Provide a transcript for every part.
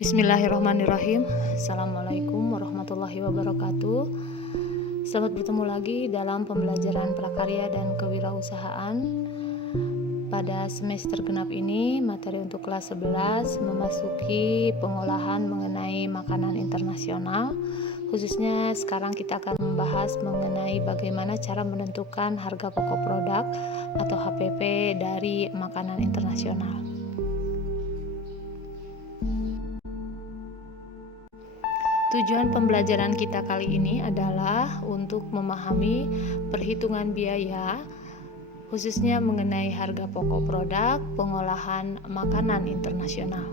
Bismillahirrahmanirrahim. Assalamualaikum warahmatullahi wabarakatuh. Selamat bertemu lagi dalam pembelajaran prakarya dan kewirausahaan. Pada semester genap ini, materi untuk kelas 11 memasuki pengolahan mengenai makanan internasional. Khususnya sekarang kita akan membahas mengenai bagaimana cara menentukan harga pokok produk atau HPP dari makanan internasional. Tujuan pembelajaran kita kali ini adalah untuk memahami perhitungan biaya, khususnya mengenai harga pokok produk pengolahan makanan internasional.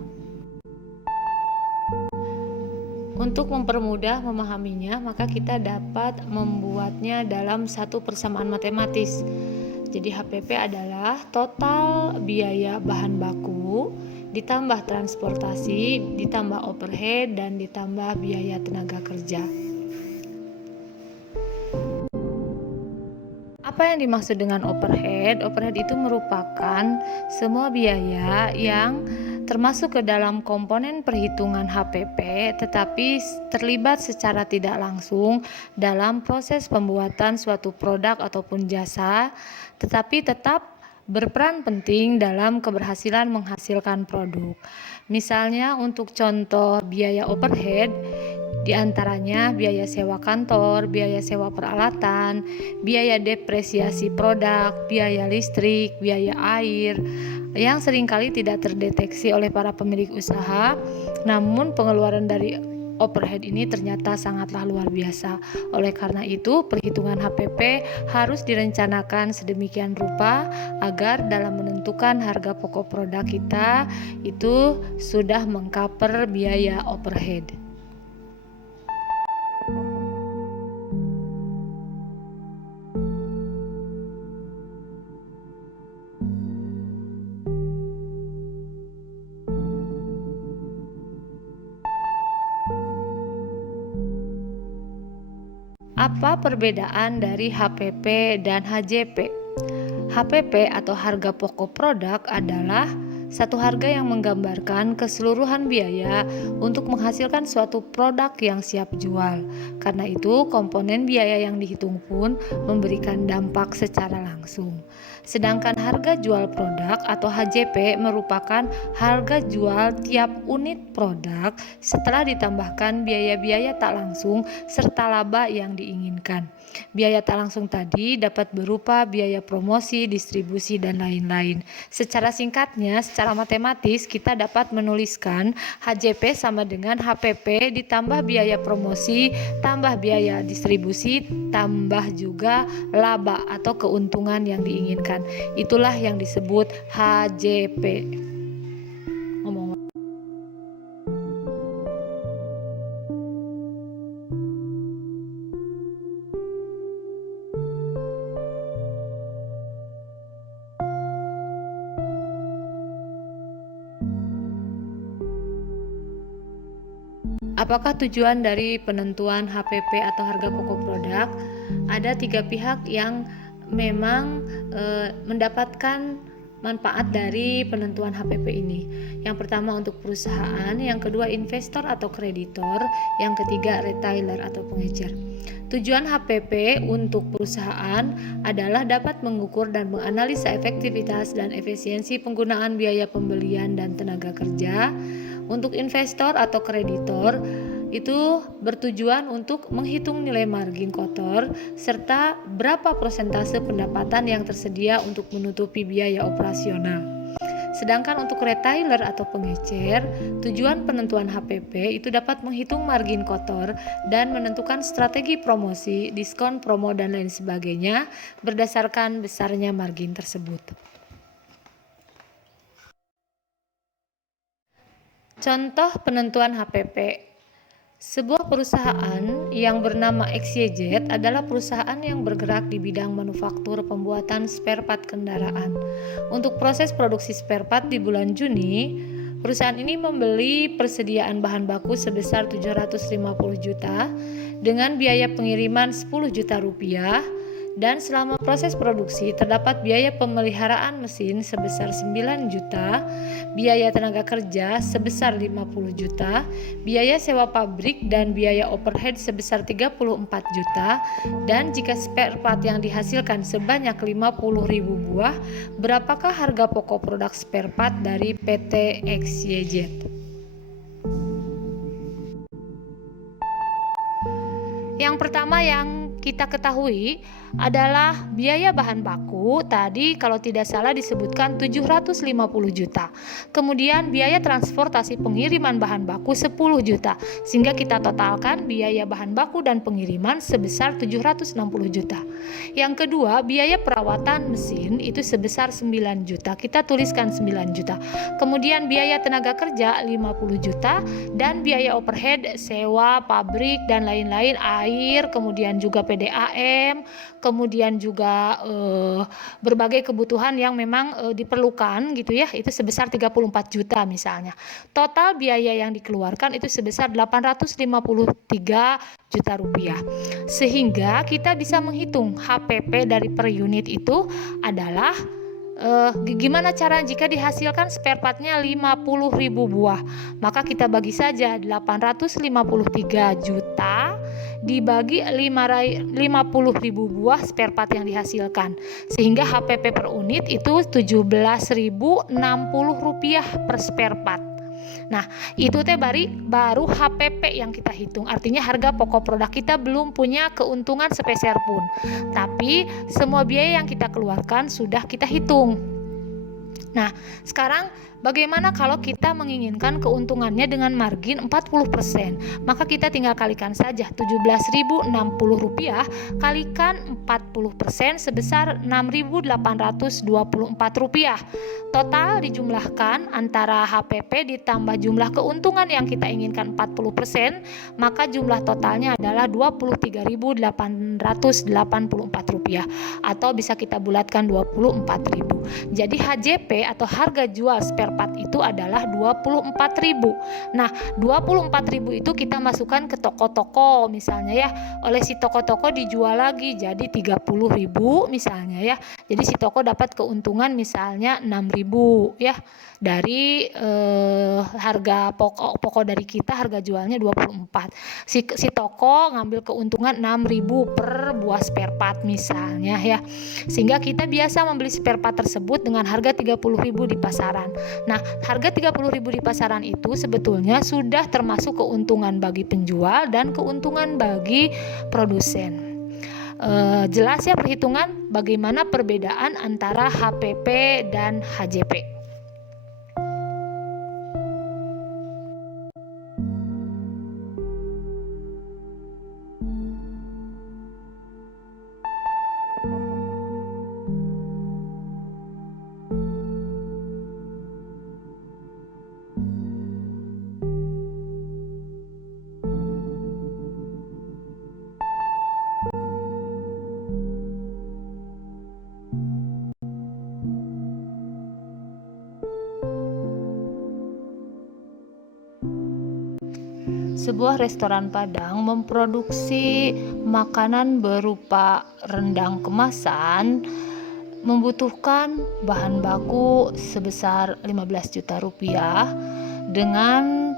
Untuk mempermudah memahaminya, maka kita dapat membuatnya dalam satu persamaan matematis. Jadi HPP adalah total biaya bahan baku ditambah transportasi, ditambah overhead, dan ditambah biaya tenaga kerja. Apa yang dimaksud dengan overhead? Overhead itu merupakan semua biaya yang termasuk ke dalam komponen perhitungan HPP tetapi terlibat secara tidak langsung dalam proses pembuatan suatu produk ataupun jasa, tetapi tetap berperan penting dalam keberhasilan menghasilkan produk. Misalnya untuk contoh biaya overhead, diantaranya biaya sewa kantor, biaya sewa peralatan, biaya depresiasi produk, biaya listrik, biaya air, yang seringkali tidak terdeteksi oleh para pemilik usaha, namun pengeluaran dari overhead ini ternyata sangatlah luar biasa. Oleh karena itu, perhitungan HPP harus direncanakan sedemikian rupa agar dalam menentukan harga pokok produk kita itu sudah mengcover biaya overhead. Apa perbedaan dari HPP dan HJP? HPP atau harga pokok produk adalah satu harga yang menggambarkan keseluruhan biaya untuk menghasilkan suatu produk yang siap jual. Karena itu, komponen biaya yang dihitung pun memberikan dampak secara langsung. Sedangkan harga jual produk atau HJP merupakan harga jual tiap unit produk setelah ditambahkan biaya-biaya tak langsung serta laba yang diinginkan. Biaya tak langsung tadi dapat berupa biaya promosi, distribusi, dan lain-lain. Secara singkatnya, secara matematis kita dapat menuliskan HJP sama dengan HPP ditambah biaya promosi, tambah biaya distribusi, tambah juga laba atau keuntungan yang diinginkan. Itulah yang disebut HJP. Apakah tujuan dari penentuan HPP atau harga pokok produk? Ada 3 pihak yang memang mendapatkan manfaat dari penentuan HPP ini. Yang pertama untuk perusahaan, yang kedua investor atau kreditor, yang ketiga retailer atau pengecer. Tujuan HPP untuk perusahaan adalah dapat mengukur dan menganalisa efektivitas dan efisiensi penggunaan biaya pembelian dan tenaga kerja. Untuk investor atau kreditor itu bertujuan untuk menghitung nilai margin kotor serta berapa persentase pendapatan yang tersedia untuk menutupi biaya operasional. Sedangkan untuk retailer atau pengecer, tujuan penentuan HPP itu dapat menghitung margin kotor dan menentukan strategi promosi, diskon, promo, dan lain sebagainya berdasarkan besarnya margin tersebut. Contoh penentuan HPP. Sebuah perusahaan yang bernama XYZ adalah perusahaan yang bergerak di bidang manufaktur pembuatan spare part kendaraan. Untuk proses produksi spare part di bulan Juni, perusahaan ini membeli persediaan bahan baku sebesar 750 juta dengan biaya pengiriman 10 juta rupiah Dan selama proses produksi terdapat biaya pemeliharaan mesin sebesar 9 juta, biaya tenaga kerja sebesar 50 juta, biaya sewa pabrik dan biaya overhead sebesar 34 juta, dan jika spare part yang dihasilkan sebanyak 50.000 buah, berapakah harga pokok produk spare part dari PT XYZ? Yang pertama yang kita ketahui adalah biaya bahan baku tadi kalau tidak salah disebutkan 750 juta. Kemudian biaya transportasi pengiriman bahan baku 10 juta. Sehingga kita totalkan biaya bahan baku dan pengiriman sebesar 760 juta. Yang kedua, biaya perawatan mesin itu sebesar 9 juta. Kita tuliskan 9 juta. Kemudian biaya tenaga kerja 50 juta dan biaya overhead, sewa, pabrik dan lain-lain, air, kemudian juga PDAM, kemudian juga berbagai kebutuhan yang memang diperlukan gitu ya, itu sebesar 34 juta misalnya. Total biaya yang dikeluarkan itu sebesar 853 juta rupiah. Sehingga kita bisa menghitung HPP dari per unit itu adalah gimana cara jika dihasilkan spare partnya 50.000 buah, maka kita bagi saja 853 juta dibagi 50.000 buah spare part yang dihasilkan, sehingga HPP per unit itu 17.060 rupiah per spare part. Nah, itu teh baru HPP yang kita hitung. Artinya harga pokok produk kita belum punya keuntungan sepeser pun. Tapi semua biaya yang kita keluarkan sudah kita hitung. Nah, sekarang bagaimana kalau kita menginginkan keuntungannya dengan margin 40%? Maka kita tinggal kalikan saja 17.060 rupiah kalikan 40% sebesar 6.824 rupiah. Total dijumlahkan antara HPP ditambah jumlah keuntungan yang kita inginkan 40%, maka jumlah totalnya adalah 23.884 rupiah, atau bisa kita bulatkan 24.000. Jadi HJP atau harga jual spare part itu adalah 24.000. Nah, 24.000 itu kita masukkan ke toko-toko misalnya ya. Oleh si toko-toko dijual lagi jadi 30.000 misalnya ya. Jadi si toko dapat keuntungan misalnya 6.000 ya. Dari harga pokok dari kita harga jualnya 24. Si toko ngambil keuntungan 6.000 per buah spare part misalnya ya. Sehingga kita biasa membeli spare part tersebut dengan harga 30.000 di pasaran. Nah, harga 30.000 di pasaran itu sebetulnya sudah termasuk keuntungan bagi penjual dan keuntungan bagi produsen. Jelas ya perhitungan bagaimana perbedaan antara HPP dan HJP. Sebuah restoran Padang memproduksi makanan berupa rendang kemasan membutuhkan bahan baku sebesar 15 juta rupiah dengan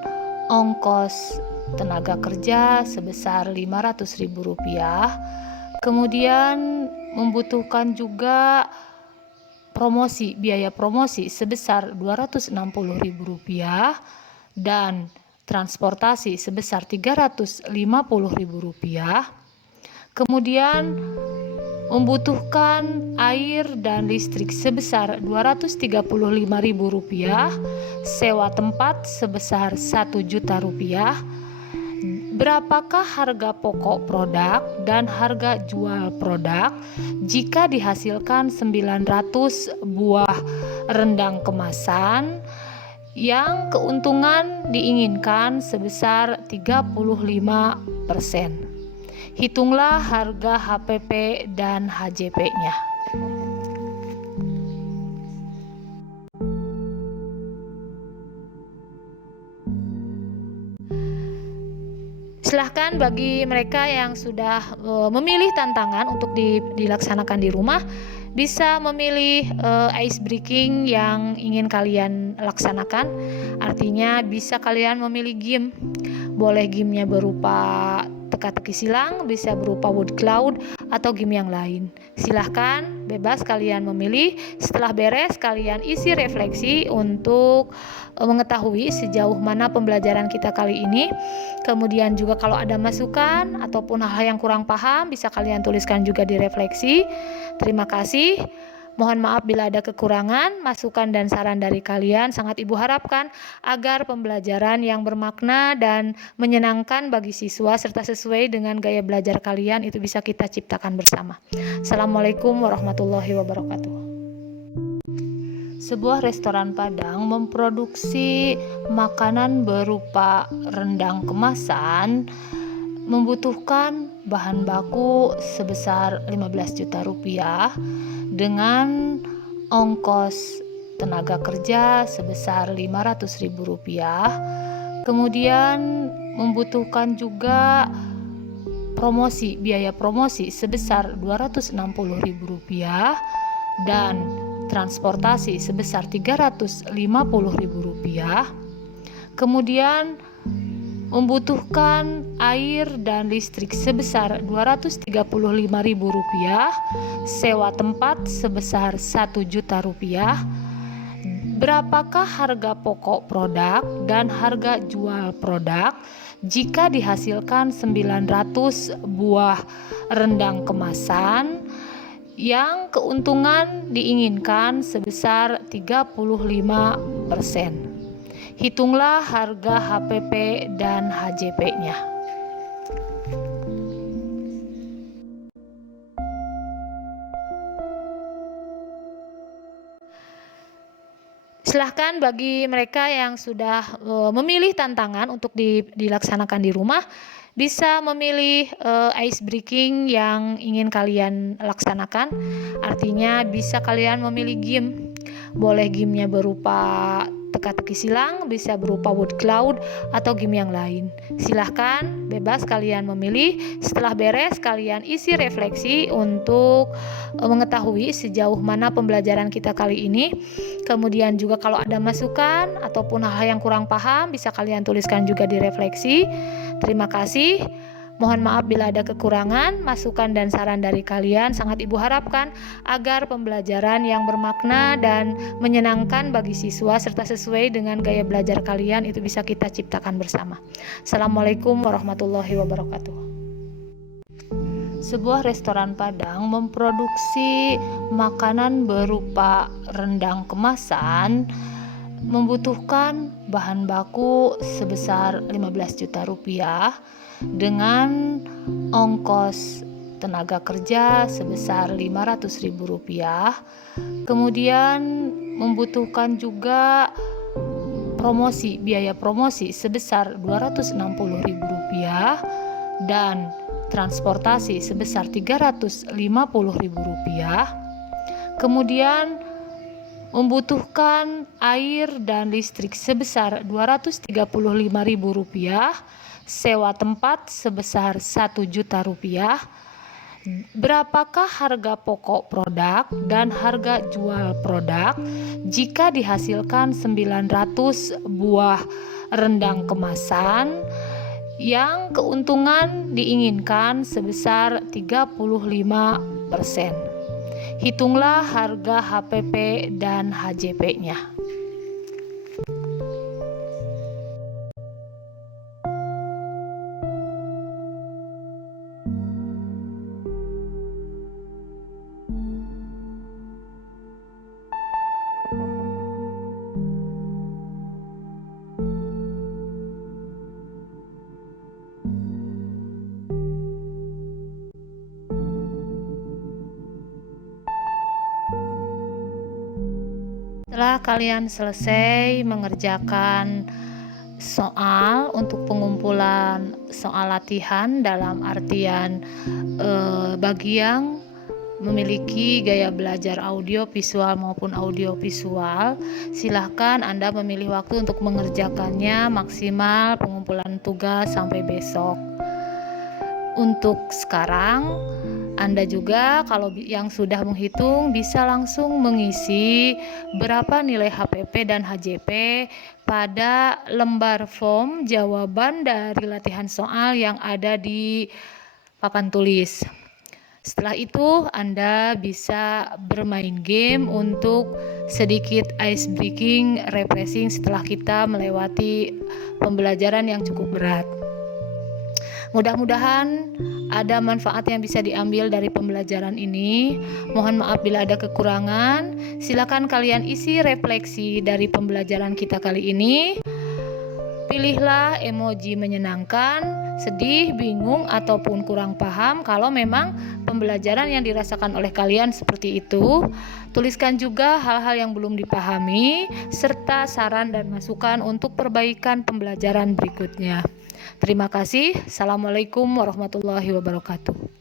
ongkos tenaga kerja sebesar 500.000 rupiah. Kemudian membutuhkan juga biaya promosi sebesar 260.000 rupiah dan transportasi sebesar 350.000 rupiah. Kemudian membutuhkan air dan listrik sebesar 235.000 rupiah, sewa tempat sebesar 1 juta rupiah. Berapakah harga pokok produk dan harga jual produk jika dihasilkan 900 buah rendang kemasan yang keuntungan diinginkan sebesar 35%. Hitunglah harga HPP dan HJP-nya. Silahkan bagi mereka yang sudah memilih tantangan untuk dilaksanakan di rumah, bisa memilih ice breaking yang ingin kalian laksanakan. Artinya bisa kalian memilih game. Boleh gamenya berupa teka-teki silang, bisa berupa wood cloud, atau game yang lain. Silahkan, bebas kalian memilih. Setelah beres, kalian isi refleksi untuk mengetahui sejauh mana pembelajaran kita kali ini. Kemudian juga kalau ada masukan ataupun hal-hal yang kurang paham, bisa kalian tuliskan juga di refleksi. Terima kasih. Mohon maaf bila ada kekurangan, masukan dan saran dari kalian sangat Ibu harapkan agar pembelajaran yang bermakna dan menyenangkan bagi siswa serta sesuai dengan gaya belajar kalian itu bisa kita ciptakan bersama. Assalamualaikum warahmatullahi wabarakatuh. Sebuah restoran Padang memproduksi makanan berupa rendang kemasan membutuhkan bahan baku sebesar 15 juta rupiah dengan ongkos tenaga kerja sebesar 500 ribu rupiah. Kemudian membutuhkan juga biaya promosi sebesar 260 ribu rupiah dan transportasi sebesar 350 ribu rupiah. Kemudian membutuhkan air dan listrik sebesar 235 ribu rupiah, sewa tempat sebesar 1 juta rupiah. Berapakah harga pokok produk dan harga jual produk jika dihasilkan 900 buah rendang kemasan yang keuntungan diinginkan sebesar 35%. Hitunglah harga HPP dan HJP-nya. Silahkan bagi mereka yang sudah memilih tantangan untuk dilaksanakan di rumah, bisa memilih ice breaking yang ingin kalian laksanakan. Artinya bisa kalian memilih game. Boleh gamenya berupa teka-teki silang, bisa berupa wood cloud, atau game yang lain. Silahkan, bebas kalian memilih. Setelah beres, kalian isi refleksi untuk mengetahui sejauh mana pembelajaran kita kali ini. Kemudian juga kalau ada masukan ataupun hal-hal yang kurang paham, bisa kalian tuliskan juga di refleksi. Terima kasih. Mohon maaf bila ada kekurangan, masukan dan saran dari kalian sangat Ibu harapkan agar pembelajaran yang bermakna dan menyenangkan bagi siswa serta sesuai dengan gaya belajar kalian itu bisa kita ciptakan bersama. Assalamualaikum warahmatullahi wabarakatuh. Sebuah restoran Padang memproduksi makanan berupa rendang kemasan membutuhkan bahan baku sebesar 15 juta rupiah dengan ongkos tenaga kerja sebesar 500 ribu rupiah. Kemudian membutuhkan juga biaya promosi sebesar 260 ribu rupiah dan transportasi sebesar 350 ribu rupiah. Kemudian membutuhkan air dan listrik sebesar 235 ribu rupiah, sewa tempat sebesar 1 juta rupiah. Berapakah harga pokok produk dan harga jual produk jika dihasilkan 900 buah rendang kemasan yang keuntungan diinginkan sebesar 35%. Hitunglah harga HPP dan HJP-nya. Setelah kalian selesai mengerjakan soal untuk pengumpulan soal latihan dalam artian bagi yang memiliki gaya belajar audio visual maupun audio visual, silahkan Anda memilih waktu untuk mengerjakannya maksimal pengumpulan tugas sampai besok. Untuk sekarang, Anda juga kalau yang sudah menghitung bisa langsung mengisi berapa nilai HPP dan HJP pada lembar form jawaban dari latihan soal yang ada di papan tulis. Setelah itu, Anda bisa bermain game untuk sedikit ice breaking, refreshing setelah kita melewati pembelajaran yang cukup berat. Mudah-mudahan ada manfaat yang bisa diambil dari pembelajaran ini. Mohon maaf bila ada kekurangan. Silakan kalian isi refleksi dari pembelajaran kita kali ini. Pilihlah emoji menyenangkan, sedih, bingung, ataupun kurang paham kalau memang pembelajaran yang dirasakan oleh kalian seperti itu. Tuliskan juga hal-hal yang belum dipahami, serta saran dan masukan untuk perbaikan pembelajaran berikutnya. Terima kasih. Assalamualaikum warahmatullahi wabarakatuh.